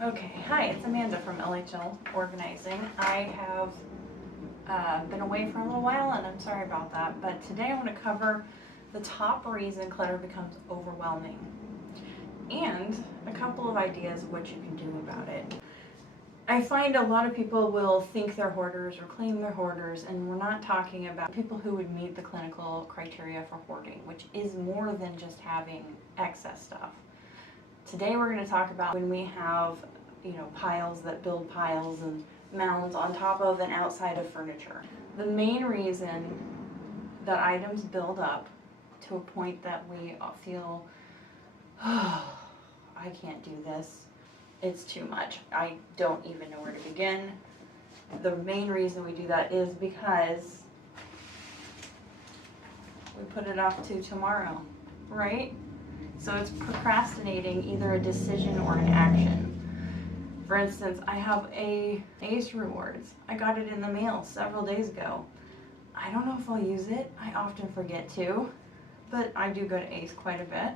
Okay, hi, it's Amanda from LHL Organizing. I have been away for a little while and I'm sorry about that, but today I want to cover the top reason clutter becomes overwhelming and a couple of ideas of what you can do about it. I find a lot of people will think they're hoarders or claim they're hoarders, and we're not talking about people who would meet the clinical criteria for hoarding, which is more than just having excess stuff. Today we're going to talk about when we have, piles that build piles and mounds on top of and outside of furniture. The main reason that items build up to a point that we feel, oh, I can't do this, it's too much, I don't even know where to begin. The main reason we do that is because we put it off to tomorrow, right? So it's procrastinating either a decision or an action. For instance, I have a ACE rewards. I got it in the mail several days ago. I don't know if I'll use it. I often forget to, but I do go to ACE quite a bit.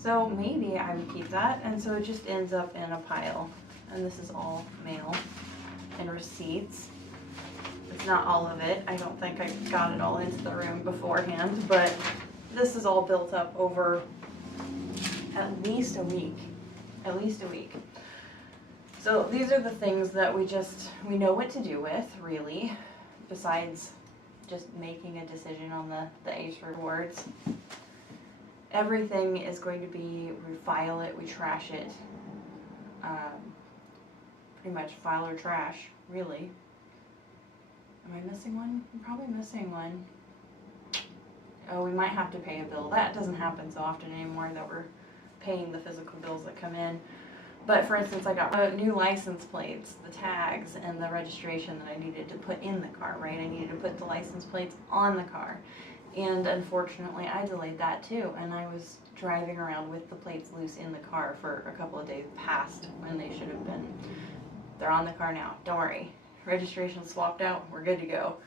So maybe I would keep that, and so it just ends up in a pile. And this is all mail and receipts. It's not all of it. I don't think I got it all into the room beforehand, but this is all built up over at least a week. So these are the things that we know what to do with, really, besides just making a decision on the ACE rewards. Everything is going to be, we file it, we trash it. Pretty much file or trash, really. Am I missing one? I'm probably missing one. Oh, we might have to pay a bill. That doesn't happen so often anymore that we're paying the physical bills that come in. But for instance, I got new license plates, the tags, and the registration that I needed to put in the car, right? I needed to put the license plates on the car. And unfortunately, I delayed that too. And I was driving around with the plates loose in the car for a couple of days past when they should have been. They're on the car now, don't worry. Registration swapped out, we're good to go.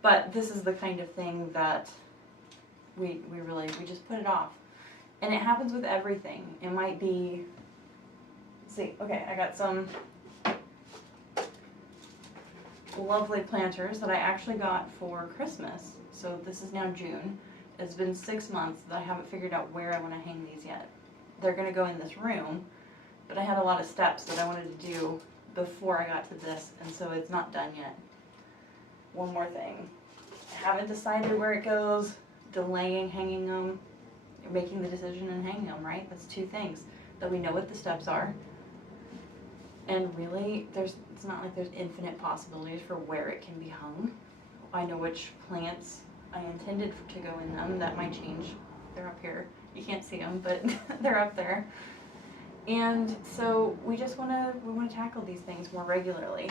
But this is the kind of thing that we just put it off. And it happens with everything. It might be, okay, I got some lovely planters that I actually got for Christmas. So this is now June. It's been 6 months that I haven't figured out where I want to hang these yet. They're going to go in this room, but I had a lot of steps that I wanted to do before I got to this, and so it's not done yet. One more thing. I haven't decided where it goes, delaying hanging them, making the decision and hanging them, right? That's two things. That we know what the steps are, and really, it's not like there's infinite possibilities for where it can be hung. I know which plants I intended to go in them. That might change. They're up here. You can't see them, but they're up there. And so we want to tackle these things more regularly.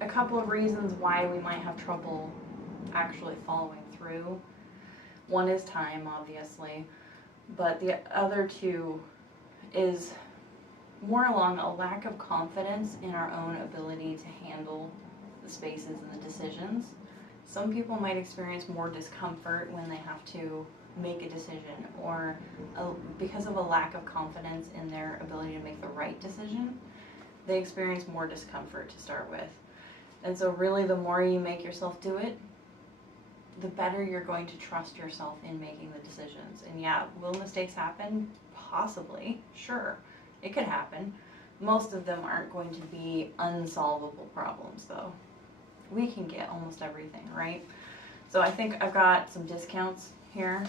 A couple of reasons why we might have trouble actually following through. One is time, obviously, but the other two is more along a lack of confidence in our own ability to handle the spaces and the decisions. Some people might experience more discomfort when they have to make a decision, or because of a lack of confidence in their ability to make the right decision, they experience more discomfort to start with. And so really, the more you make yourself do it, the better you're going to trust yourself in making the decisions. And yeah, will mistakes happen? Possibly, sure, it could happen. Most of them aren't going to be unsolvable problems though. We can get almost everything, right? So I think I've got some discounts here,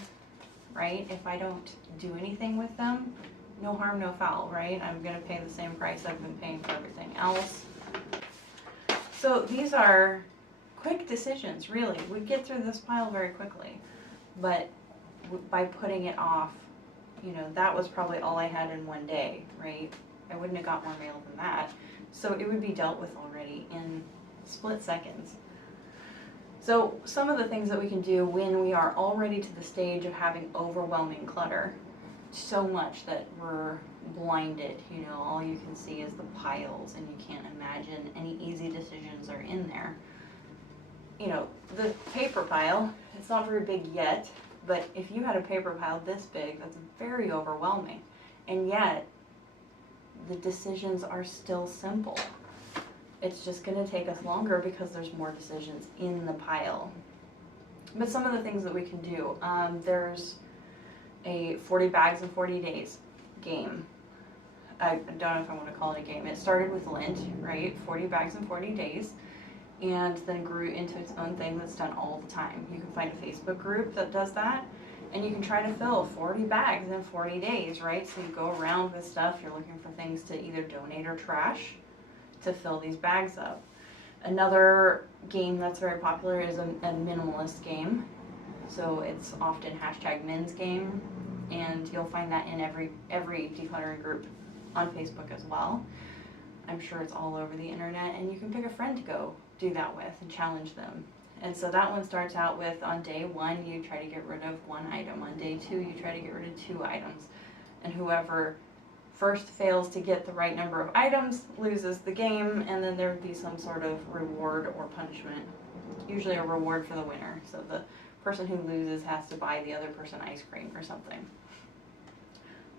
right? If I don't do anything with them, no harm, no foul, right? I'm gonna pay the same price I've been paying for everything else. So these are quick decisions, really. We get through this pile very quickly, but by putting it off, that was probably all I had in one day, right? I wouldn't have got more mail than that. So it would be dealt with already in split seconds. So some of the things that we can do when we are already to the stage of having overwhelming clutter, so much that we're blinded, all you can see is the piles and you can't imagine any easy decisions are in there. The paper pile, it's not very big yet, but if you had a paper pile this big, that's very overwhelming. And yet, the decisions are still simple. It's just going to take us longer because there's more decisions in the pile. But some of the things that we can do, there's a 40 bags in 40 days game. I don't know if I want to call it a game. It started with Lent, right? 40 bags in 40 days, and then grew into its own thing that's done all the time. You can find a Facebook group that does that, and you can try to fill 40 bags in 40 days, right? So you go around with stuff, you're looking for things to either donate or trash to fill these bags up. Another game that's very popular is a minimalist game. So it's often #men's game, and you'll find that in every decluttering group on Facebook as well. I'm sure it's all over the internet, and you can pick a friend to go do that with and challenge them. And so that one starts out with, on day 1, you try to get rid of 1 item. On day 2, you try to get rid of 2 items. And whoever first fails to get the right number of items loses the game, and then there would be some sort of reward or punishment. Usually a reward for the winner. So the person who loses has to buy the other person ice cream or something.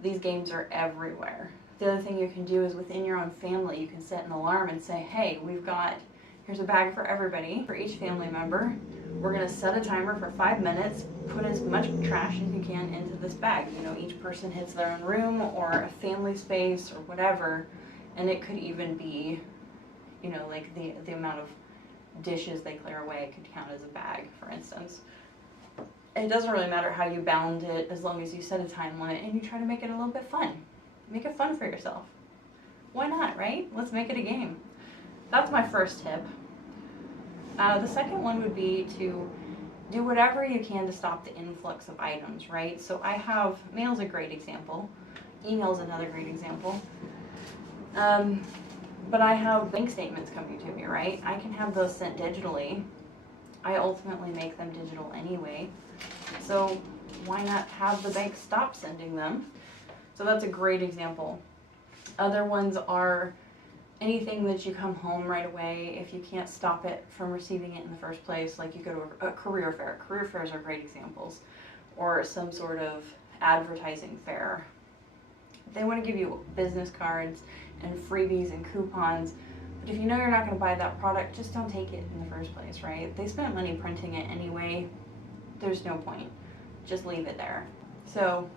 These games are everywhere. The other thing you can do is within your own family, you can set an alarm and say, hey, here's a bag for everybody, for each family member. We're going to set a timer for 5 minutes, put as much trash as you can into this bag. You know, each person hits their own room or a family space or whatever, and it could even be, you know, like the amount of dishes they clear away could count as a bag, for instance. It doesn't really matter how you bound it as long as you set a time limit and you try to make it a little bit fun. Make it fun for yourself. Why not, right? Let's make it a game. That's my first tip. The second one would be to do whatever you can to stop the influx of items, right? So mail's a great example. Email's another great example. But I have bank statements coming to me, right? I can have those sent digitally. I ultimately make them digital anyway. So why not have the bank stop sending them? So that's a great example. Other ones are anything that you come home right away, if you can't stop it from receiving it in the first place, like you go to a career fair. Career fairs are great examples. Or some sort of advertising fair. They want to give you business cards and freebies and coupons, but if you know you're not going to buy that product, just don't take it in the first place, right? They spent money printing it anyway. There's no point. Just leave it there. So,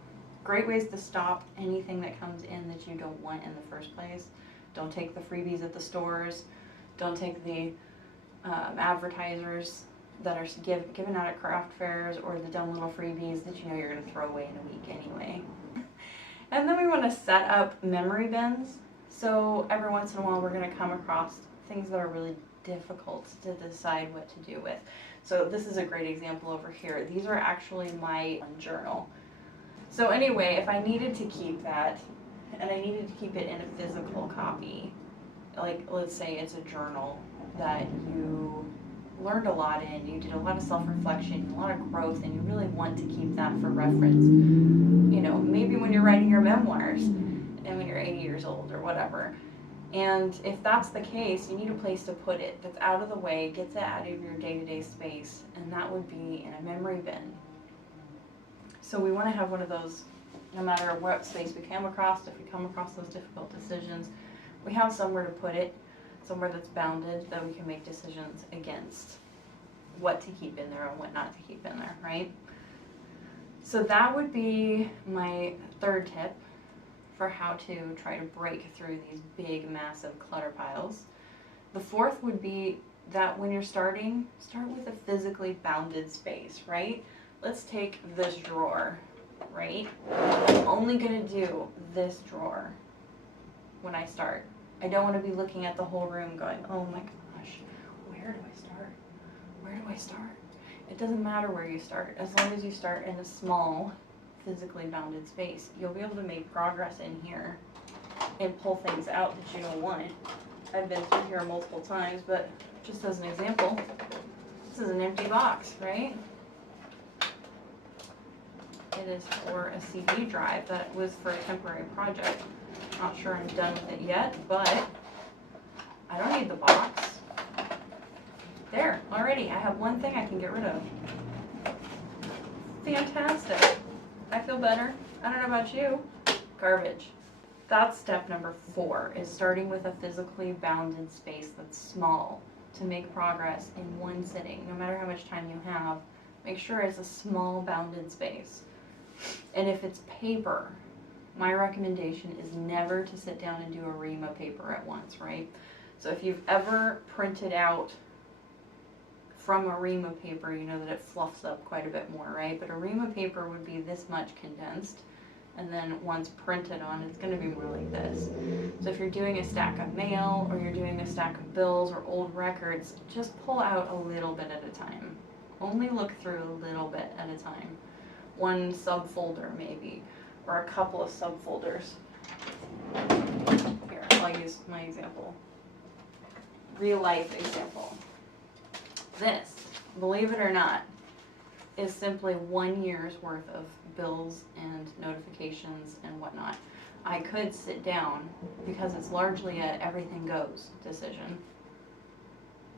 great ways to stop anything that comes in that you don't want in the first place. Don't take the freebies at the stores. Don't take the advertisers that are given out at craft fairs, or the dumb little freebies that you know you're going to throw away in a week anyway. And then we want to set up memory bins. So every once in a while we're going to come across things that are really difficult to decide what to do with. So this is a great example over here. These are actually my journal. So anyway, if I needed to keep that, and I needed to keep it in a physical copy, like let's say it's a journal that you learned a lot in, you did a lot of self-reflection, a lot of growth, and you really want to keep that for reference. You know, maybe when you're writing your memoirs and when you're 80 years old or whatever. And if that's the case, you need a place to put it that's out of the way, gets it out of your day-to-day space, and that would be in a memory bin. So we want to have one of those, no matter what space we come across, if we come across those difficult decisions, we have somewhere to put it, somewhere that's bounded, that we can make decisions against what to keep in there and what not to keep in there, right? So that would be my third tip for how to try to break through these big, massive clutter piles. The fourth would be that when you're starting, start with a physically bounded space, right? Let's take this drawer, right? I'm only gonna do this drawer when I start. I don't want to be looking at the whole room going, oh my gosh, where do I start? Where do I start? It doesn't matter where you start, as long as you start in a small, physically bounded space. You'll be able to make progress in here and pull things out that you don't want. I've been through here multiple times, but just as an example, this is an empty box, right? It is for a CD drive that was for a temporary project. Not sure I'm done with it yet, but I don't need the box. There, already, I have one thing I can get rid of. Fantastic. I feel better. I don't know about you. Garbage. that's step number 4, is starting with a physically bounded space that's small to make progress in one sitting. No matter how much time you have, make sure it's a small bounded space. And if it's paper, my recommendation is never to sit down and do a ream of paper at once, right? So if you've ever printed out from a ream of paper, you know that it fluffs up quite a bit more, right? But a ream of paper would be this much condensed, and then once printed on, it's going to be more like this. So if you're doing a stack of mail, or you're doing a stack of bills or old records, just pull out a little bit at a time. Only look through a little bit at a time. One subfolder maybe, or a couple of subfolders. Here, I'll use my example. Real life example. This, believe it or not, is simply 1 year's worth of bills and notifications and whatnot. I could sit down, because it's largely a everything goes decision.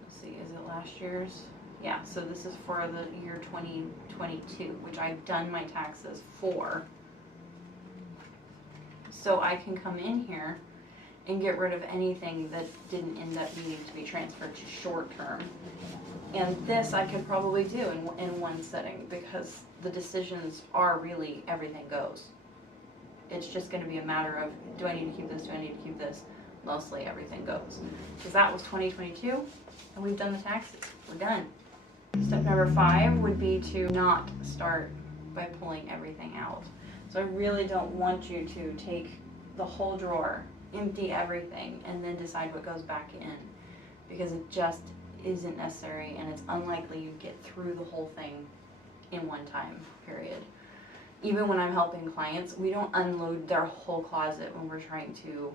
Let's see, is it last year's? Yeah, so this is for the year 2022, which I've done my taxes for. So I can come in here and get rid of anything that didn't end up needing to be transferred to short term. And this I could probably do in one setting, because the decisions are really everything goes. It's just going to be a matter of, do I need to keep this, do I need to keep this? Mostly everything goes. Because that was 2022, and we've done the taxes. We're done. Step number 5 would be to not start by pulling everything out. So I really don't want you to take the whole drawer, empty everything, and then decide what goes back in, because it just isn't necessary, and it's unlikely you get through the whole thing in one time, period. Even when I'm helping clients, we don't unload their whole closet when we're trying to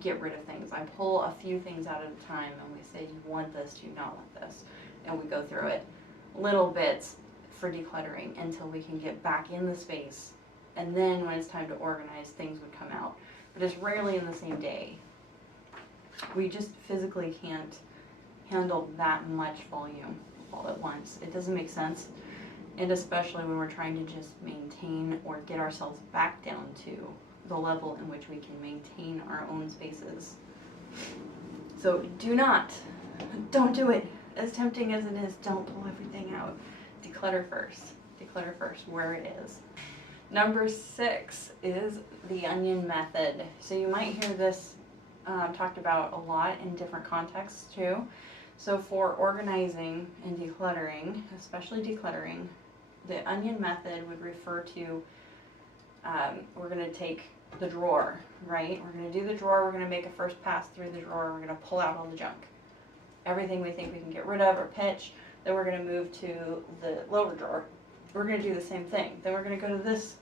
get rid of things. I pull a few things out at a time, and we say, do you want this, do you not want this? And we go through it, little bits for decluttering, until we can get back in the space. And then when it's time to organize, things would come out. But it's rarely in the same day. We just physically can't handle that much volume all at once. It doesn't make sense. And especially when we're trying to just maintain or get ourselves back down to the level in which we can maintain our own spaces. So don't do it. As tempting as it is, don't pull everything out. Declutter first. Declutter first where it is. Number 6 is the onion method. So you might hear this talked about a lot in different contexts too. So for organizing and decluttering, especially decluttering, the onion method would refer to, we're going to take the drawer, right? We're going to do the drawer, we're going to make a first pass through the drawer, we're going to pull out all the junk. Everything we think we can get rid of or pitch, then we're going to move to the lower drawer. We're going to do the same thing. Then we're going to go to this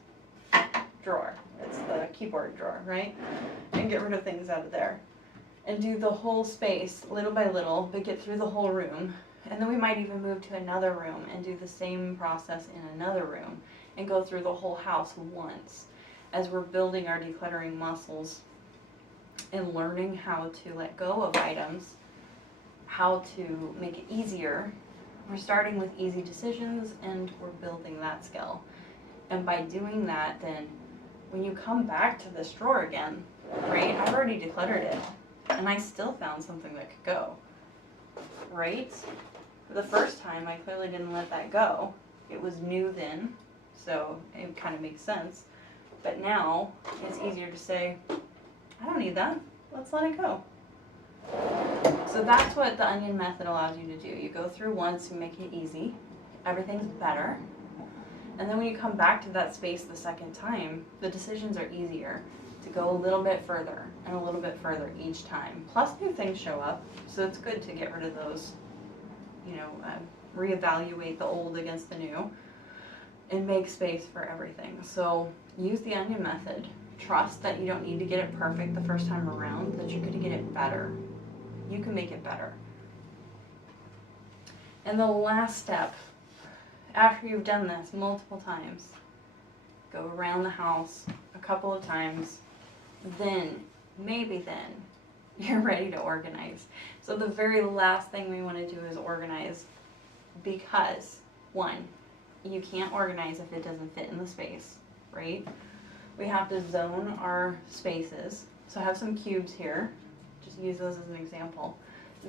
drawer. It's the keyboard drawer, right? And get rid of things out of there. And do the whole space little by little, but get through the whole room. And then we might even move to another room and do the same process in another room and go through the whole house once, as we're building our decluttering muscles and learning how to let go of items, how to make it easier. We're starting with easy decisions, and we're building that skill. And by doing that, then when you come back to this drawer again, right, I've already decluttered it, and I still found something that could go, right? The first time, I clearly didn't let that go. It was new then, so it kind of makes sense. But now, it's easier to say, I don't need that. Let's let it go. So that's what the onion method allows you to do. You go through once, you make it easy. Everything's better. And then when you come back to that space the second time, the decisions are easier to go a little bit further and a little bit further each time. Plus new things show up, so it's good to get rid of those, reevaluate the old against the new and make space for everything. So use the onion method. Trust that you don't need to get it perfect the first time around, that you're going to get it better. You can make it better. And the last step, after you've done this multiple times, go around the house a couple of times, then, maybe then, you're ready to organize. So the very last thing we want to do is organize, because, 1, you can't organize if it doesn't fit in the space, right? We have to zone our spaces. So I have some cubes here. Just use those as an example.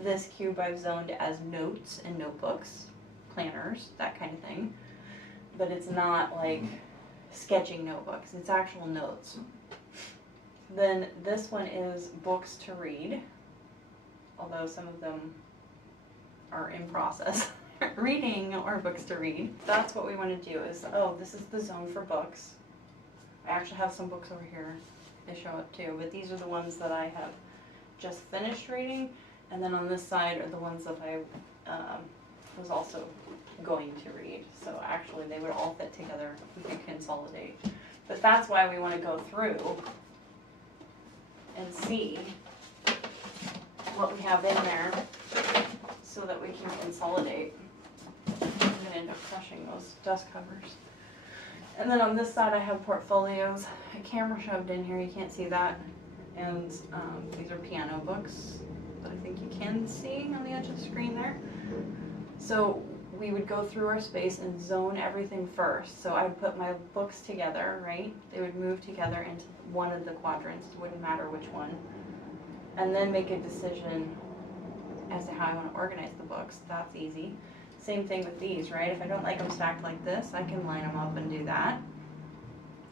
This cube I've zoned as notes and notebooks, planners, that kind of thing. But it's not like sketching notebooks, it's actual notes. Then this one is books to read, although some of them are in process. Reading or books to read. That's what we want to do is, oh, this is the zone for books. I actually have some books over here. They show up too, but these are the ones that I have just finished reading. And then on this side are the ones that I was also going to read. So actually they would all fit together. We could consolidate. But that's why we want to go through and see what we have in there so that we can consolidate. I'm going to end up crushing those dust covers. And then on this side I have portfolios, a camera shoved in here, you can't see that. And these are piano books that I think you can see on the edge of the screen there. So we would go through our space and zone everything first. So I'd put my books together, right? They would move together into one of the quadrants, it wouldn't matter which one. And then make a decision as to how I want to organize the books. That's easy. Same thing with these, right? If I don't like them stacked like this, I can line them up and do that.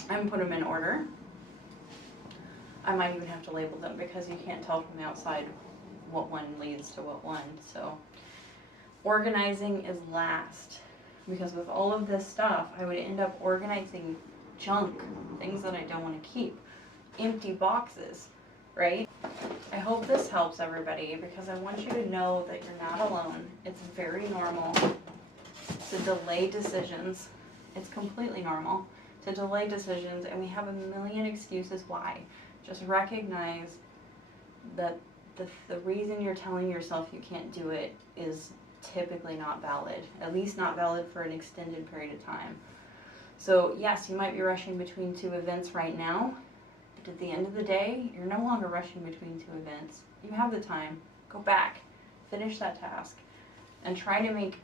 And put them in order. I might even have to label them because you can't tell from the outside what one leads to what one. So organizing is last, because with all of this stuff, I would end up organizing junk, things that I don't want to keep, empty boxes, right? I hope this helps everybody because I want you to know that you're not alone. It's very normal to delay decisions. It's completely normal to delay decisions, and we have a million excuses why. Just recognize that the reason you're telling yourself you can't do it is typically not valid, at least not valid for an extended period of time. So yes, you might be rushing between two events right now, but at the end of the day, you're no longer rushing between two events. You have the time. Go back, finish that task, and try to make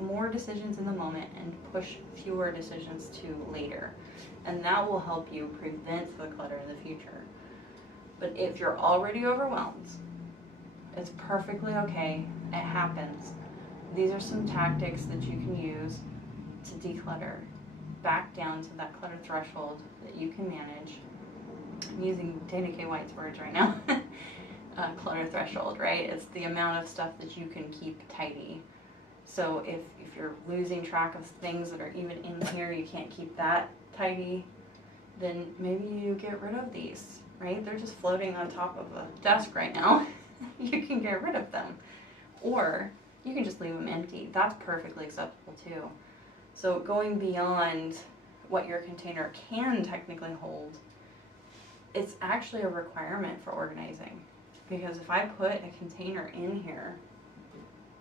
more decisions in the moment and push fewer decisions to later. And that will help you prevent the clutter in the future. But if you're already overwhelmed, it's perfectly okay. It happens. These are some tactics that you can use to declutter. Back down to that clutter threshold that you can manage. I'm using Dana K. White's words right now. Clutter threshold, right? It's the amount of stuff that you can keep tidy. So if you're losing track of things that are even in here, you can't keep that tidy, then maybe you get rid of these, right? They're just floating on top of a desk right now. You can get rid of them. Or you can just leave them empty. That's perfectly acceptable too. So going beyond what your container can technically hold, it's actually a requirement for organizing. Because if I put a container in here,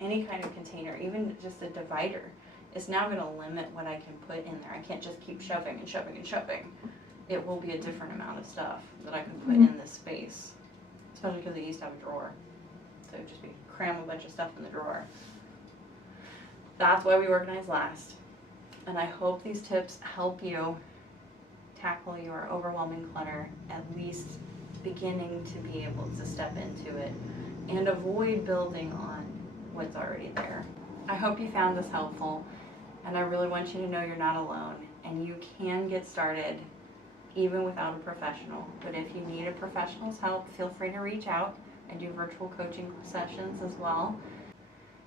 any kind of container, even just a divider, it's now going to limit what I can put in there. I can't just keep shoving and shoving and shoving. It will be a different amount of stuff that I can put in this space, especially because it used to have a drawer. So it would just be cram a bunch of stuff in the drawer. That's why we organize last. And I hope these tips help you tackle your overwhelming clutter, at least beginning to be able to step into it and avoid building on what's already there. I hope you found this helpful, and I really want you to know you're not alone, and you can get started even without a professional. But if you need a professional's help, feel free to reach out. I do virtual coaching sessions as well.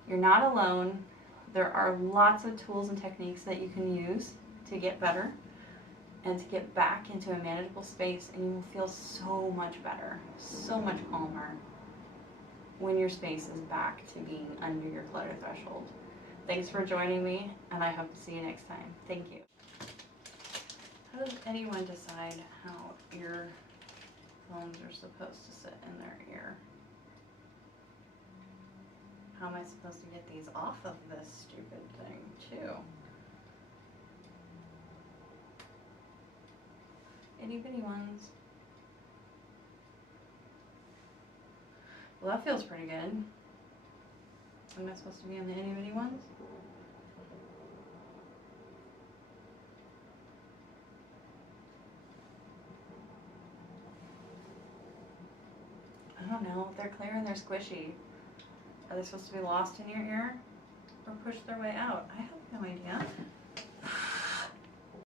You're not alone. There are lots of tools and techniques that you can use to get better and to get back into a manageable space, and you will feel so much better, so much calmer when your space is back to being under your clutter threshold. Thanks for joining me, and I hope to see you next time. Thank you. How does anyone decide how earphones are supposed to sit in their ear? How am I supposed to get these off of this stupid thing, too? Itty bitty ones. Well, that feels pretty good. Am I supposed to be on the itty bitty ones? don't know. They're clear and they're squishy. Are they supposed to be lost in your ear or push their way out? I have no idea.